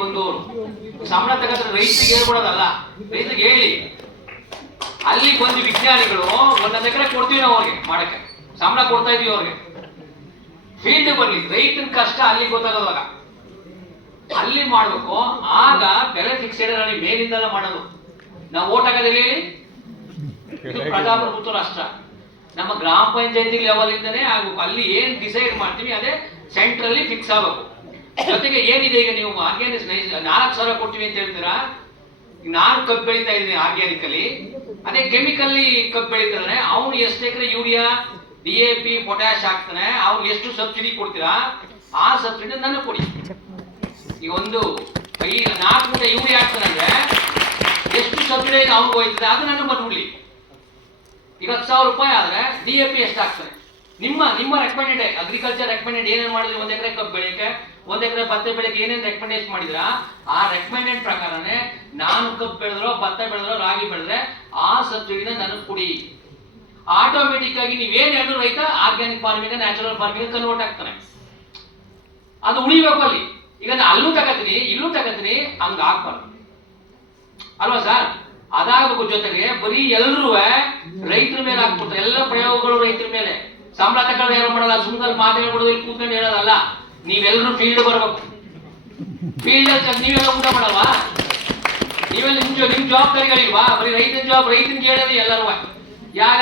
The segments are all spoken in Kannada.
ಬಂದವರು ಸಂಬಳ ತಗೊಂಡ್ರೆ ರೈತರಿಗೆ ಹೇಳ್ಕೊಡೋದಲ್ಲ, ರೈತರಿಗೆ ಹೇಳಿ. ಅಲ್ಲಿ ಬಂದು ವಿಜ್ಞಾನಿಗಳು ಒಂದೊಂದು ಎಕರೆ ಕೊಡ್ತೀವಿ ನಾವು ಅವ್ರಿಗೆ ಮಾಡಕ್ಕೆ, ಸಂಬಳ ಕೊಡ್ತಾ ಇದೀವಿ ಅವ್ರಿಗೆ. ಫೀಲ್ಡ್ ಬರ್ಲಿ, ರೈತನ ಕಷ್ಟ ಅಲ್ಲಿ ಗೊತ್ತಾಗೋದಾಗ ಅಲ್ಲಿ ಮಾಡ್ಬೇಕು. ಆಗ ಬೆಲೆ ಫಿಕ್ಸೆಡ್ ಅಲ್ಲಿ ಮೇಲಿಂದಲ್ಲ ಮಾಡೋದು. ನಾವು ಓಟ್ ಹಾಕೋದಿಲ್ಲ ಹೇಳಿ, ಇದು ಪ್ರಜಾಪ್ರಭುತ್ವ ರಾಷ್ಟ್ರ. ನಮ್ಮ ಗ್ರಾಮ ಪಂಚಾಯತಿ ಲೆವೆಲ್ ಇಂದನೇ ಆಗ್ಬೇಕು. ಅಲ್ಲಿ ಏನ್ ಡಿಸೈಡ್ ಮಾಡ್ತೀವಿ ಅದೇ ಸೆಂಟ್ರಲ್ಲಿ ಫಿಕ್ಸ್ ಆಗಬೇಕು. ಜೊತೆಗೆ ಏನಿದೆ, ಈಗ ನೀವು ಆರ್ಗ್ಯಾನಿಕ್ 4,000 ಕೊಡ್ತೀವಿ ಅಂತ ಹೇಳ್ತೀರಾ. ನಾನು ಕಬ್ಬು ಬೆಳೀತಾ ಇದ್ದೀನಿ ಆರ್ಗ್ಯಾನಿಕಲಿ, ಅದೇ ಕೆಮಿಕಲ್ಲಿ ಕಬ್ಬು ಬೆಳೀತಾನೆ, ಅವ್ನು ಎಷ್ಟು ಎಕರೆ ಯೂರಿಯಾ DAP ಪೊಟ್ಯಾಶ್ ಹಾಕ್ತಾನೆ, ಅವ್ರಿಗೆ ಎಷ್ಟು ಸಬ್ಸಿಡಿ ಕೊಡ್ತೀರಾ, ಆ ಸಬ್ಸಿಡಿ ನನಗೆ ಕೊಡಿ. ಈಗ ಒಂದು 4 ಮೂಟೆ ಯೂರಿಯಾ ಹಾಕ್ತಾನೆ ಅಂದ್ರೆ ಎಷ್ಟು ಸಬ್ಸಿಡಿ ಅವ್ನಿಗೆ ಹೋಯ್ತದೆ ಅದು ನನಗೆ ಬಂದ್ಬಿಡ್ಲಿ. ಈಗ 10,000 ರೂಪಾಯಿ ಆದ್ರೆ DAP ಎಷ್ಟು ಹಾಕ್ತಾನೆ, ನಿಮ್ಮ ರೆಕಮೆಂಡೆಡ್ ಅಗ್ರಿಕಲ್ಚರ್ ರೆಕಮೆಂಡೆಡ್ ಏನೇನು ಮಾಡಿದ್ರಿ, 1 ಎಕರೆ ಕಬ್ಬು ಬೆಳೆಯಕ್ಕೆ 1 ಎಕರೆ ಭತ್ತ ಬೆಳೆಯಕ್ಕೆ ಏನೇನು ರೆಕಮೆಂಡೇಶನ್ ಮಾಡಿದ್ರ, ಆ ರೆಕಮೆಂಡೆಡ್ ಪ್ರಕಾರನೇ ನಾನು ಕಬ್ಬು ಬೆಳೆದ್ರೋ ಭತ್ತ ಬೆಳೆದ್ರೋ ರಾಗಿ ಬೆಳೆದ್ರೆ ಆ ಸಬ್ಸಿಡಿನ ನನಗೆ ಕೊಡಿ. ಆಟೋಮೆಟಿಕ್ ಆಗಿ ನೀವೇನ್ ಹೇಳಿದ್ರು ರೈತ organic farming natural farming convert ಆಗ್ತಾನೆ. ಅದು ಉಳಿಬೇಕು ಅಲ್ಲಿ. ಈಗ ಅಲ್ಲೂ ತಗತೀನಿ ಇಲ್ಲೂ ತಗತೀನಿ, ಹಂಗ ಆಗ್ಬಾರ್ದು ಅಲ್ವಾ ಸರ್? ಅದಾಗಬೇಕು. ಜೊತೆಗೆ ಬರೀ ಎಲ್ಲರೂ ರೈತರ ಮೇಲೆ ಹಾಕ್ಬಿಡ್ತಾರೆ, ಎಲ್ಲ ಪ್ರಯೋಗಗಳು ರೈತರ ಮೇಲೆ. ಸಂಬಳ ತಗೊಂಡು ಯಾರು ಮಾಡಲ್ಲ, ಸುಮ್ಮನೆ ಮಾತು ಹೇಳ್ಬಿಡೋದು, ಇಲ್ಲಿ ಕೂತ್ಕೊಂಡು ಹೇಳೋದಲ್ಲ. ನೀವೆಲ್ಲರೂ ಫೀಲ್ಡ್ ಬರ್ಬೇಕು. ಫೀಲ್ಡ್ ಅಲ್ಲಿ ನೀವೆಲ್ಲ ಊಟ ಮಾಡಲ್ವಾ? ನೀವೆಲ್ಲ ನಿಮ್ ಜವಾಬ್ದಾರಿಗಳಿಲ್ವಾ? ಬರೀ ರೈತನಿಗೆ ಹೇಳೋದು ಎಲ್ಲರೂ.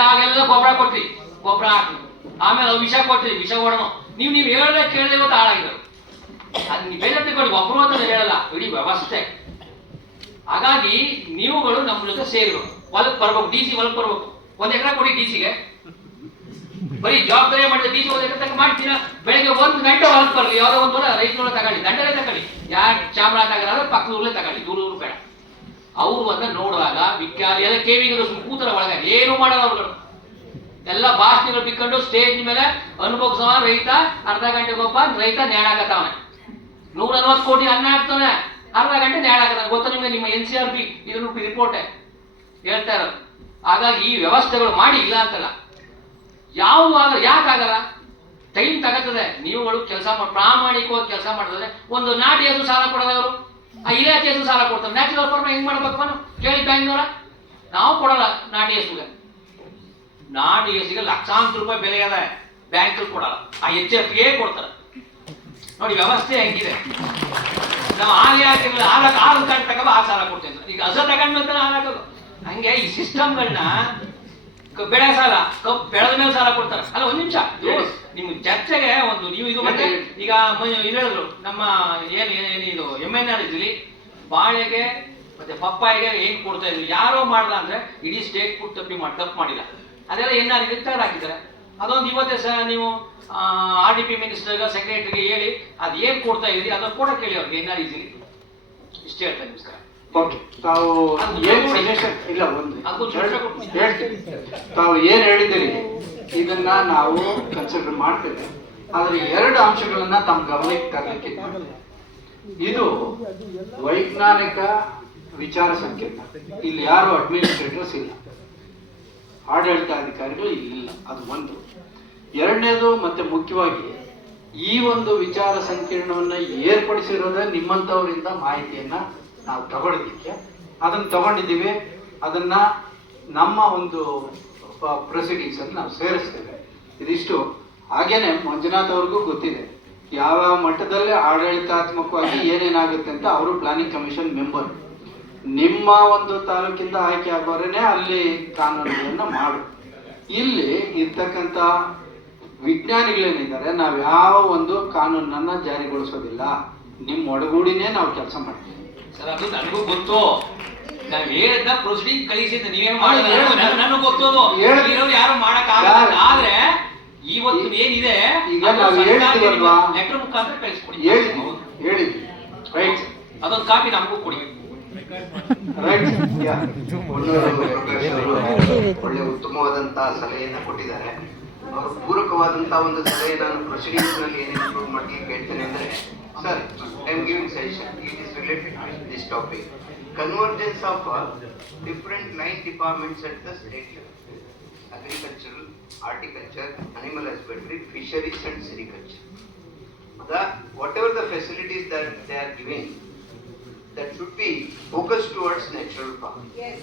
ಆಗೆಲ್ಲ ಗೊಬ್ಬರ ಕೊಟ್ರಿ, ಗೊಬ್ಬರ ಹಾಕಿ, ಆಮೇಲೆ ವಿಷ ಕೊಟ್ರಿ, ವಿಷ ಹೊಡೋಣ. ನೀವು ಹೇಳ್ದೆ ಕೇಳದೆ ಇವತ್ತು ಹಾಳಾಗಿರೋದು. ಅದು ನೀವು ಬೇರೆ ತಗೊಳ್ಳಿ, ಒಬ್ಬರು ಅಂತ ಹೇಳಲ್ಲ, ಇಡೀ ವ್ಯವಸ್ಥೆ. ಹಾಗಾಗಿ ನೀವುಗಳು ನಮ್ಮ ಜೊತೆ ಸೇರ್ಬೇಕು, ಹೊಲಕ್ಕೆ ಬರ್ಬೇಕು, DC ಹೊಲಕ್ಕೆ ಬರ್ಬೇಕು. 1 ಎಕರೆ ಕೊಡಿ DCಗೆ, ಬರೀ ಜವಾಬ್ದಾರಿ ಮಾಡಿದ್ರೆ DC 1 ಎಕರೆ ತಕ್ಕ ಮಾಡ್ತೀರಾ. ಬೆಳಗ್ಗೆ 1 ಗಂಟೆ ಹೊಲಕ್ಕೆ ಬರ್ಲಿ, ಯಾವುದೋ ಒಂದು ರೈತರು ತಗೊಳ್ಳಿ, ದಂಡಲೇ ತಗೊಳ್ಳಿ, ಯಾರು ಚಾಮರಾಜನಗರ ಪಕ್ಕದ ಊರಲ್ಲೇ ತಗೊಳ್ಳಿ, ದೂರ ಬೇಡ. ಅವರು ಅದನ್ನ ನೋಡುವಾಗ ವಿಜ್ಞಾನಿ ಎಲ್ಲ ಕೇವಿಗಳು ಕೂತರ ಒಳಗೆ ಏನು ಮಾಡಲ್ಲ. ಅವ್ರುಗಳು ಎಲ್ಲ ಭಾಷಣಗಳು ಬಿಕ್ಕೊಂಡು ಸ್ಟೇಜ್ ಮೇಲೆ ಅನುಭವಿಸವ ರೈತ, ಅರ್ಧ ಗಂಟೆಗೊಬ್ಬ ರೈತ ನೇಣಾಕತ್ತವನೆ. 140 ಕೋಟಿ ಅನ್ನ ಹಾಕ್ತಾನೆ, ಅರ್ಧ ಗಂಟೆ ನೇಣಾಕತ್ತಾನೆ. ಗೊತ್ತಾ ನಿಮಗೆ? ನಿಮ್ಮ NCRP ಇದ್ರ ರಿಪೋರ್ಟ್ ಹೇಳ್ತಾ ಇರೋದು. ಹಾಗಾಗಿ ಈ ವ್ಯವಸ್ಥೆಗಳು ಮಾಡಿ, ಇಲ್ಲ ಅಂತಲ್ಲ. ಯಾಕಾಗಲ್ಲ? ಟೈಮ್ ತಗತ್ತದೆ. ನೀವುಗಳು ಕೆಲಸ ಪ್ರಾಮಾಣಿಕವಾಗಿ ಕೆಲಸ ಮಾಡಿದ್ರೆ ಒಂದು ನಾಟಿ ಹಸು ಸಾಲ ಕೊಡಲ್ಲ ಅವರು, ಆ ಇಲಾಖೆ ಹಸು ಸಾಲ ಕೊಡ್ತಾರೆ. ನ್ಯಾಚುರಲ್ ಫಾರ್ಮ್ ಹೆಂಗ್ ಮಾಡ್ಬೇಕು ಕೇಳಿ ಬ್ಯಾಂಕ್ನವರ? ನಾವು ಕೊಡಲ್ಲ ನಾಟಿ ಹಸುಗೆ. ನಾಟಿ ಹಸುಗೆ ಲಕ್ಷಾಂತರ ರೂಪಾಯಿ ಬೆಲೆ ಅದ, ಬ್ಯಾಂಕ್ ಕೊಡಲ್ಲ, ಆ HFA ಕೊಡ್ತಾರೆ. ನೋಡಿ ವ್ಯವಸ್ಥೆ ಹೆಂಗಿದೆ. ನಾವು ಹಾಲು ಕಾರ್ಡ್ ತಗೋ ಆ ಸಾಲ ಕೊಡ್ತೇವೆ. ಈಗ ಹಸ ತಗೊಂಡ್ಮೇಲೆ ಹಾಲು ಹಾಕೋದು. ಹಂಗೆ ಈ ಸಿಸ್ಟಮ್ಗಳನ್ನ ಬೆಳೆ ಸಾಲ, ಕಬ್ಬು ಬೆಳೆದ ಮೇಲೆ ಸಾಲ ಕೊಡ್ತಾರೆ. ಅಲ್ಲ, ಒಂದ್ ನಿಮಿಷ, ನಿಮ್ ಚರ್ಚೆಗೆ ಒಂದು ನೀವು ಇದು ಮತ್ತೆ ಈಗ ಹೇಳಿದ್ರು ನಮ್ಮ ಏನಿದು MNR ಇದ್ರಲ್ಲಿ ಬಾಳೆಗೆ ಮತ್ತೆ ಪಪ್ಪಾಯಿಗೆ ಹೆಂಗ್ ಕೊಡ್ತಾ ಇದ್ವಿ, ಯಾರೋ ಮಾಡಲ್ಲ ಅಂದ್ರೆ ಇಡೀ ಸ್ಟೇಟ್ ಫುಡ್ ತಪ್ಪು ಮಾಡಿಲ್ಲ. ಅದೆಲ್ಲ NR ಹಾಕಿದ್ದಾರೆ. ಅದೊಂದು ಇವತ್ತೇ ನೀವು RDP ಮಿನಿಸ್ಟರ್ಗೆ ಸೆಕ್ರೆಟರಿಗೆ ಹೇಳಿ ಅದು ಏನ್ ಕೊಡ್ತಾ ಇದ್ರಿ ಅದನ್ನ ಕೂಡ ಕೇಳಿ ಅವ್ರಿಗೆ NR ಇದ್ರಲ್ಲಿ. ಇಷ್ಟೇ ಹೇಳ್ತಾರೆ. ನಮಸ್ಕಾರ. ತಾವು ಏನ್ ಸಜೆಷನ್ ಇಲ್ಲ, ತಾವು ಏನ್ ಹೇಳಿದಿರಿ ಇದನ್ನ ನಾವು ಕನ್ಸಿಡರ್ ಮಾಡ್ತೇವೆ. ಆದ್ರೆ 2 ಅಂಶಗಳನ್ನ ತಮ್ಮ ಗಮನಕ್ಕೆ ತರಲಿಕ್ಕೆ, ಇದು ವೈಜ್ಞಾನಿಕ ವಿಚಾರ ಸಂಕೇತ. ಇಲ್ಲಿ ಯಾರು ಅಡ್ಮಿನಿಸ್ಟ್ರೇಟರ್ಸ್ ಇಲ್ಲ, ಆಡಳಿತಾಧಿಕಾರಿಗಳು ಇಲ್ಲ, ಅದು ಒಂದು. 2ನೇದು ಮತ್ತೆ ಮುಖ್ಯವಾಗಿ ಈ ಒಂದು ವಿಚಾರ ಸಂಕಿರಣವನ್ನ ಏರ್ಪಡಿಸಿರೋದೇ ನಿಮ್ಮಂತವರಿಂದ ಮಾಹಿತಿಯನ್ನ ನಾವು ತಗೊಳ್ಳೋದಿಕ್ಕೆ ಅದನ್ನ ತಗೊಂಡಿದ್ದೀವಿ. ಅದನ್ನ ನಮ್ಮ ಒಂದು ಪ್ರೊಸೀಡಿಂಗ್ಸ್ ಅಲ್ಲಿ ನಾವು ಸೇರಿಸ್ತೇವೆ. ಇದಿಷ್ಟು. ಹಾಗೇನೆ ಮಂಜುನಾಥ್ ಅವ್ರಿಗೂ ಗೊತ್ತಿದೆ ಯಾವ ಮಟ್ಟದಲ್ಲಿ ಆಡಳಿತಾತ್ಮಕವಾಗಿ ಏನೇನಾಗುತ್ತೆ ಅಂತ. ಅವರು ಪ್ಲಾನಿಂಗ್ ಕಮಿಷನ್ ಮೆಂಬರ್. ನಿಮ್ಮ ಒಂದು ತಾಲೂಕಿಂದ ಆಯ್ಕೆ ಆಗೋರೇನೆ ಅಲ್ಲಿ ಕಾನೂನುಗಳನ್ನ ಮಾಡು. ಇಲ್ಲಿ ಇರ್ತಕ್ಕಂಥ ವಿಜ್ಞಾನಿಗಳೇನಿದ್ದಾರೆ, ನಾವು ಯಾವ ಒಂದು ಕಾನೂನನ್ನ ಜಾರಿಗೊಳಿಸೋದಿಲ್ಲ, ನಿಮ್ಮ ಒಳಗೂಡಿನೇ ನಾವು ಕೆಲಸ ಮಾಡ್ತೀವಿ. ಸರ್, ಅದು ನನಗೂ ಗೊತ್ತು. ನಾವ್ ಹೇಳಿದ ಪ್ರೊಸೀಡಿಂಗ್ ಕಳಿಸಿದ್ದೆ, ನೀವೇನು ಮಾಡಿದ್ರೆ ನನಗೂ ಗೊತ್ತೋದು. ಯಾರು ಮಾಡಕ್ ಆಗಲ್ಲ. ಆದ್ರೆ ಇವತ್ತು ಏನಿದೆ ಈಗ ನಾವು ಹೇಳ್ತೀವಲ್ವಾ, ಲೆಟರ್ ಮುಖಾಂತರ ಕಳಿಸ್ಕೊಡಿ. ಹೇಳಿದ್ವಿ, ರೈಟ್? ಅದೊಂದು ಕಾಪಿ ನಮಗೂ ಕೊಡಿ. ಒಳ್ಳೆ ಉತ್ತಮವಾದಂತಹ ಸಲಹೆಯನ್ನು ಕೊಟ್ಟಿದ್ದಾರೆ. ಅವರು ಪೂರಕವಾದಂತಹ ಒಂದು ಸಲಹೆ ನಾನು ಪ್ರೊಸೀಡಿಂಗ್ಸ್ ನಲ್ಲಿ ಏನೇನು ಇಂಪ್ರೂವ್ ಮಾಡಲಿಕ್ಕೆ ಹೇಳ್ತೇನೆ ಅಂದ್ರೆ, sir, I am giving suggestion. It is related to this topic. Convergence of different line departments at the state level: agricultural, horticulture, animal husbandry, fisheries and sericulture. Whatever the facilities that they are giving, should be focused towards natural farming. Yes.